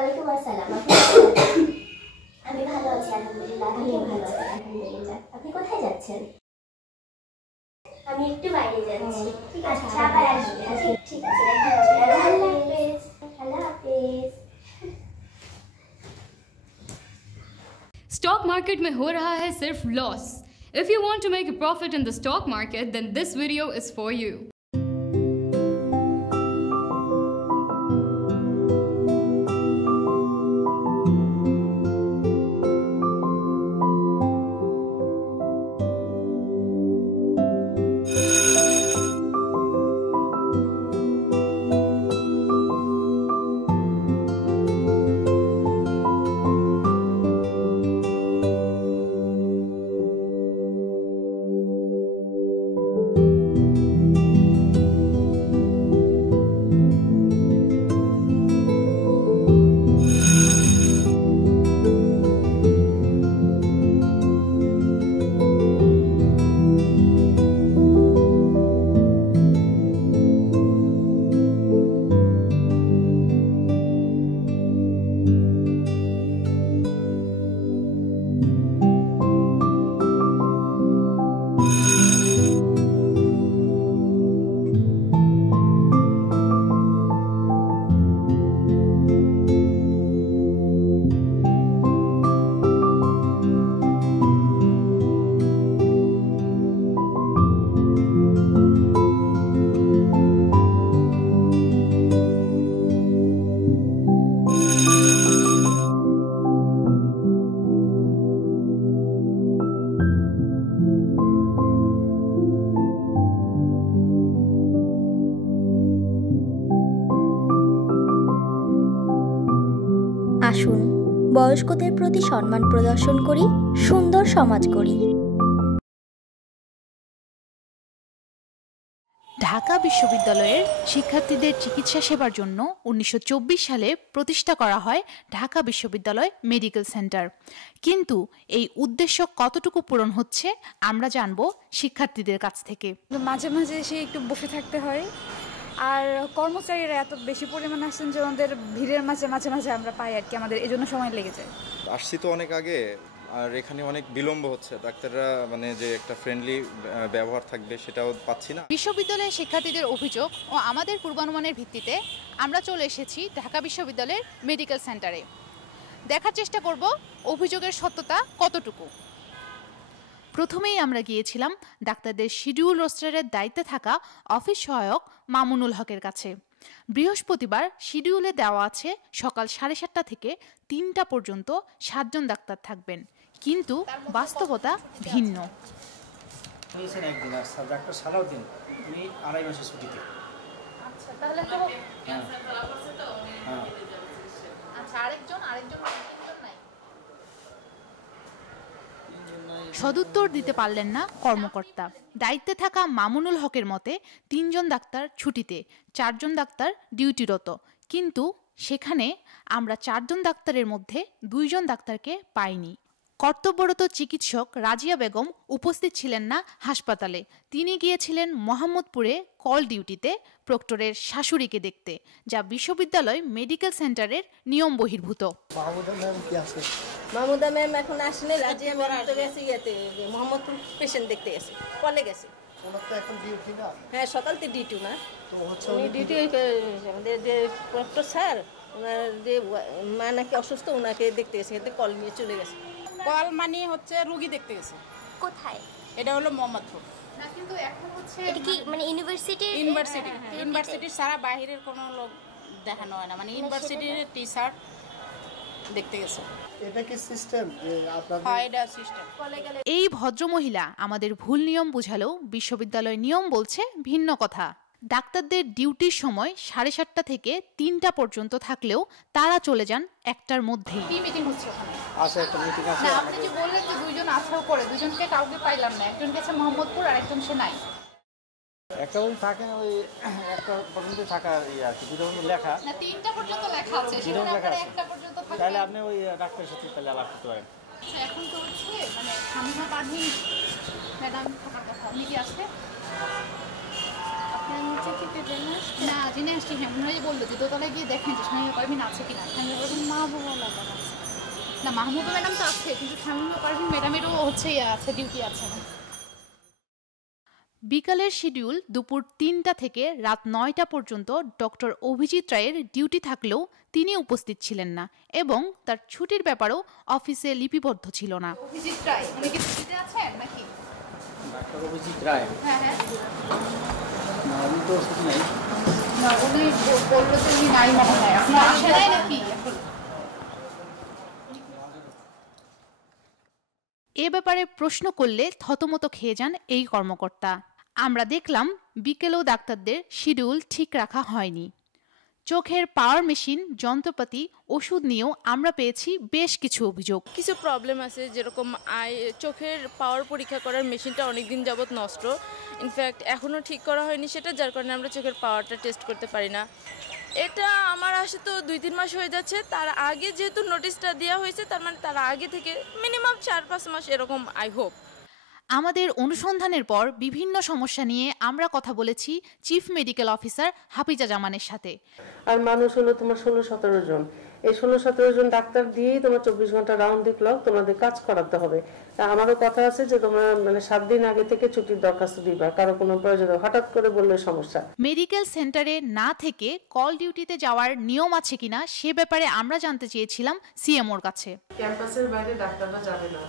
ওয়ালাইকুম আসসালাম। আমি ভালো আছি আলহামদুলিল্লাহ। আপনিও ভালো আছেন আলহামদুলিল্লাহ। আপনি কোথায় যাচ্ছেন? আমি একটু বাইরে যাচ্ছি। ঠিক আছে, আবার আসবে। ঠিক আছে, দেখা হবে। আল্লাহ হাফেজ। আল্লাহ হাফেজ। स्टॉक मार्केट में हो रहा है सिर्फ loss. If you want to make a profit in the stock market, then this video is for you. আসুন বয়স্কদের প্রতি সম্মান প্রদর্শন করি, সুন্দর সমাজ গড়ি। ঢাকা বিশ্ববিদ্যালয়ের শিক্ষার্থীদের চিকিৎসা সেবার জন্য 1924 সালে প্রতিষ্ঠা করা হয় ঢাকা বিশ্ববিদ্যালয় মেডিকেল সেন্টার। কিন্তু এই উদ্দেশ্য কতটুকু পূরণ হচ্ছে আমরা জানব শিক্ষার্থীদের কাছ থেকে। মাঝে মাঝে এসে একটু বসে থাকতে হয়, আর কর্মচারীরা এত বেশি পরিমাণ আসেন যে ওদের ভিড়ের মাঝে মাঝে আমরা পাই আর কি, আমাদের এই জন্য সময় লেগে যায়। আসছি তো অনেক আগে, আর এখানে অনেক বিলম্ব হচ্ছে। ডাক্তাররা মানে যে একটা ফ্রেন্ডলি ব্যবহার থাকবে সেটাও পাচ্ছি না। বিশ্ববিদ্যালয়ের শিক্ষার্থীদের অভিযোগ ও আমাদের পূর্বানুমানের ভিত্তিতে আমরা চলে এসেছি ঢাকা বিশ্ববিদ্যালয়ের মেডিকেল সেন্টারে। দেখার চেষ্টা করব অভিযোগের সত্যতা কতটুকু। প্রথমেই আমরা গিয়েছিলাম ডাক্তারদের শিডিউল রোস্টারের দায়িত্বে থাকা অফিস সহায়ক মামুনুল হকের কাছে। বৃহস্পতিবার শিডিউলে দেওয়া আছে সকাল 7:30 থেকে 3টা পর্যন্ত 7 জন ডাক্তার থাকবেন, কিন্তু বাস্তবতা ভিন্ন। একদিন আর ডাক্তার সারাদিন উনি 2.5 মাসের ছুটিতে। আচ্ছা, তাহলে তো আচ্ছা, আরেকজন নাই। সদুত্তর দিতে পারলেন না কর্মকর্তা। দায়িত্বে থাকা মামুনুল হকের মতে 3 জন ডাক্তার ছুটিতে, 4 জন ডাক্তার ডিউটিরত, কিন্তু সেখানে আমরা 4 জন ডাক্তারের মধ্যে 2 জন ডাক্তারকে পাইনি। কর্তব্যরত চিকিৎসক রাজিয়া বেগম উপস্থিত ছিলেন না হাসপাতালে। তিনি গিয়েছিলেন মোহাম্মদপুরে কল ডিউটিতে প্রক্টরের শাশুড়িকে দেখতে, যা বিশ্ববিদ্যালয় মেডিকেল সেন্টারের নিয়ম বহির্ভূত। মাহমুদা ম্যাম এখন আসলে রাজিয়া ম্যাম তো গেছে মোহাম্মদপুর পেশেন্ট দেখতে গেছে, কলে গেছে। হ্যাঁ, সকালতে ডিউটি না, ডিউটি আমাদের যে প্রক্টর স্যার ওনার যে মা নাকি অসুস্থ, ওনাকে দেখতে গেছে, কল নিয়ে চলে গেছে। কল মানে হচ্ছে রোগী দেখতে গেছে। কোথায়? এটা হলো মোহাম্মদপুর। না, কিন্তু এখন হচ্ছে এটা কি মানে ইউনিভার্সিটির সারা বাইরের কোনো লোক দেখানো হয় না, মানে ইউনিভার্সিটির টিচার দেখতে গেছে। এটা কি সিস্টেম যে আপনাদের? হয়, এটা সিস্টেম। এই ভদ্রমহিলা আমাদের ভুল নিয়ম বুঝালেও বিশ্ববিদ্যালয় নিয়ম বলছে ভিন্ন কথা। ডাক্তারদের ডিউটির সময় 7:30 থেকে 3টা পর্যন্ত থাকলেও তারা চলে যান 1টার মধ্যেই। কি মিটিং হচ্ছে ওখানে? আচ্ছা, একটা মিটিং আছে। না, আপনি যে বললেন যে 2 জন আসার পরে 2 জনকে কাউকে পাইলাম না, একজন গেছে মোহাম্মদপুর আর একজন সে নাই। একটা রুম থাকে, ওই একটা পর্যন্ত থাকা আর কি, 2টা পর্যন্ত লেখা না, 3টা পর্যন্ত লেখা আছে, সেটা আপনারা 1টা পর্যন্ত থাকেন। তাহলে আপনি ওই ডাক্তারের সাথে তাহলে আলাপ করতে পারেন। আচ্ছা, এখন তো হচ্ছে মানে শামিমা পারভীন ম্যাডাম থাকার কথা, উনি কি আসবে? না জেনে আসছি, হেমন ভাই বললো যে দোতলায় গিয়ে দেখেন যে শামীমা পারভিন আছে কিনা। না মাহমুদা ম্যাডাম তো আছে, কিন্তু শামীমা পারভিন ম্যাডামেরও হচ্ছে আছে, ডিউটি আছে। বিকালের শিডিউল দুপুর 3টা থেকে রাত 9টা পর্যন্ত ডক্টর অভিজিৎ রায়ের ডিউটি থাকলেও তিনি উপস্থিত ছিলেন না এবং তার ছুটির ব্যাপারেও অফিসে লিপিবদ্ধ ছিল না। অভিজিৎ রায় উনি কি ছুটিতে আছেন নাকি? ডাক্তার অভিজিৎ রায়? হ্যাঁ হ্যাঁ, না আমি তো ছুটি নাই। না উনি বললো যে উনি নাই মনে হয়, আপনার আসে নাই নাকি? এ ব্যাপারে প্রশ্ন করলে থতমত খেয়ে যান এই কর্মকর্তা। আমরা দেখলাম বিকেলেও ডাক্তারদের শিডিউল ঠিক রাখা হয়নি। চোখের পাওয়ার মেশিন, যন্ত্রপাতি, ওষুধ নিয়েও আমরা পেয়েছি বেশ কিছু অভিযোগ। কিছু প্রবলেম আছে, যেরকম চোখের পাওয়ার পরীক্ষা করার মেশিনটা অনেক দিন যাবত নষ্ট, ইনফ্যাক্ট এখনও ঠিক করা হয়নি সেটা, যার কারণে আমরা চোখের পাওয়ারটা টেস্ট করতে পারি না। এটা আমার আসে তো 2-3 মাস হয়ে যাচ্ছে। তার আগে যেহেতু নোটিশটা দেওয়া হয়েছে, তার মানে তার আগে থেকে মিনিমাম 4-5 মাস এরকম আই হোপ। আমাদের অনুসন্ধানের পর বিভিন্ন সমস্যা নিয়ে আমরা কথা বলেছি চিফ মেডিকেল অফিসার হাফিজা জামানের সাথে। আর মানুষ হলো তোমার 16-17 জন, এই 16-17 জন ডাক্তার দিয়েই তোমার 24 ঘন্টা রাউন্ড দি ক্লক তোমাদের কাজ করাতে হবে। আমারও কথা আছে যে তোমরা মানে 7 দিন আগে থেকে ছুটির দরখাস্ত দিবা, কারো কোনো প্রয়োজন হঠাৎ করে বললে সমস্যা। মেডিকেল সেন্টারে না থেকে কল ডিউটিতে যাওয়ার নিয়ম আছে কিনা সে ব্যাপারে আমরা জানতে চেয়েছিলাম সিএমওর কাছে। ক্যাম্পাসের বাইরে ডাক্তাররা যাবে না,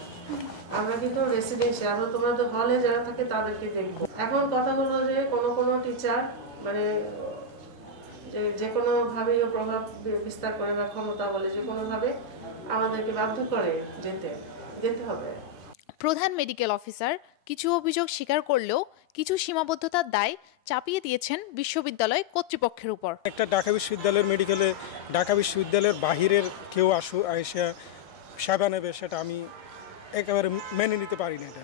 আমরা কিন্তু রেসিডেন্সি, আমরা তোমাদের হলে যারা থাকে তাদেরকে দেখবো। এখন কথা হলো যে কোনো টিচার মানে যে কোনো ভাবে প্রভাব বিস্তার করে বা ক্ষমতা বলে যে কোনো ভাবে আমাদেরকে বাধ্য করে যেতে হবে। প্রধান মেডিকেল অফিসার কিছু অভিযোগ স্বীকার করলেও কিছু সীমাবদ্ধতার দায় চাপিয়ে দিয়েছেন বিশ্ববিদ্যালয় কর্তৃপক্ষের উপর। একটা ঢাকা বিশ্ববিদ্যালয়ের মেডিকেলে ঢাকা বিশ্ববিদ্যালয়ের বাহিরের কেউ এসে সেবা নেবে, সেটা আমি একেবারে মেনে নিতে পারি না। এটা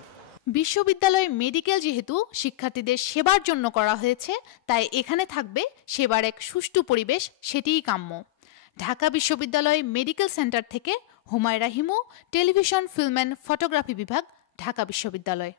বিশ্ববিদ্যালয় মেডিকেল যেহেতু শিক্ষার্থীদের সেবার জন্য করা হয়েছে, তাই এখানে থাকবে সেবার এক সুষ্ঠু পরিবেশ, সেটিই কাম্য। ঢাকা বিশ্ববিদ্যালয় মেডিকেল সেন্টার থেকে Humaira Himu, television, film and photography বিভাগ, ঢাকা বিশ্ববিদ্যালয়।